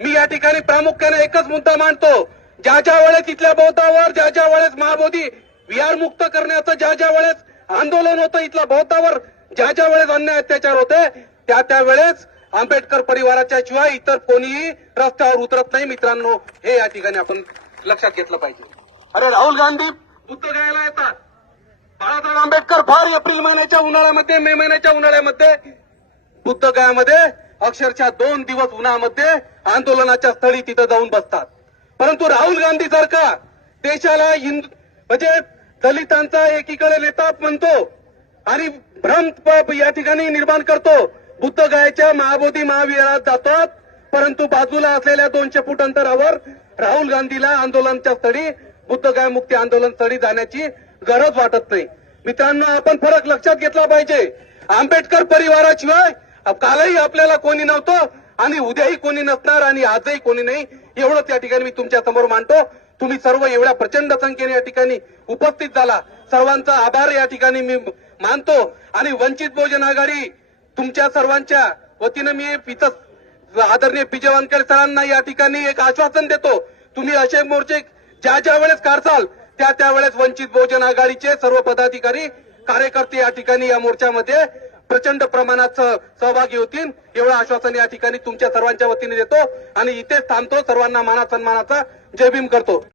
मी या ठिकाणी प्रामुख्याने एकच मुद्दा मांडतो, ज्या वेळेस इथल्या बौद्धावर ज्या वेळेस महाबोधी विहार मुक्त करण्याचं ज्या वेळेस आंदोलन होतं, इथल्या बौद्धावर ज्या वेळेस अन्याय अत्याचार होते, त्या वेळेस आंबेडकर परिवाराच्या शिवाय इतर कोणीही रस्त्यावर उतरत नाही. मित्रांनो, हे या ठिकाणी आपण लक्षात घेतलं पाहिजे. अरे राहुल गांधी बुद्धगयाला येतात, बाळासाहेब आंबेडकर फार एप्रिल महिन्याच्या उन्हाळ्यामध्ये, मे महिन्याच्या उन्हाळ्यामध्ये बुद्धगयामध्ये अक्षरशः 2 दिवस उन्हामध्ये आंदोलनाच्या स्थळी तिथं जाऊन बसतात. परंतु राहुल गांधी सारखा देशाला म्हणजे दलितांचा एकीकडे नेता म्हणतो आणि भ्रम या ठिकाणी निर्माण करतो. बुद्धगयाच्या महाबोधी महाविहारात जातात, परंतु बाजूला असलेल्या 200 फूट अंतरावर राहुल गांधीला आंदोलनाच्या स्थळी, बुद्धगया मुक्ती आंदोलन स्थळी जाण्याची गरज वाटत नाही. मित्रांनो, आपण फरक लक्षात घेतला पाहिजे. आंबेडकर परिवाराशिवाय कालही आपल्याला कोणी नव्हतं आणि उद्याही कोणी नसणार आणि आजही कोणी नाही, एवढंच या ठिकाणी मी तुमच्या समोर मांडतो. तुम्ही सर्व एवढ्या प्रचंड संख्येने या ठिकाणी उपस्थित झाला, सर्वांचा आभार या ठिकाणी मी मानतो. आणि वंचित बहुजन आघाडी तुमच्या सर्वांच्या वतीनं मी इथं आदरणीय पी.जे. वानखेडे सरांना या ठिकाणी एक आश्वासन देतो, तुम्ही असे मोर्चे ज्या वेळेस काढसाल त्या वेळेस वंचित बहुजन आघाडीचे सर्व पदाधिकारी कार्यकर्ते या ठिकाणी या मोर्चामध्ये प्रचंड प्रमाणात सहभागी होतील, एवढं आश्वासन या ठिकाणी तुमच्या सर्वांच्या वतीने देतो आणि इथेच थांबतो. सर्वांना माना सन्मानाचा जय भीम करतो.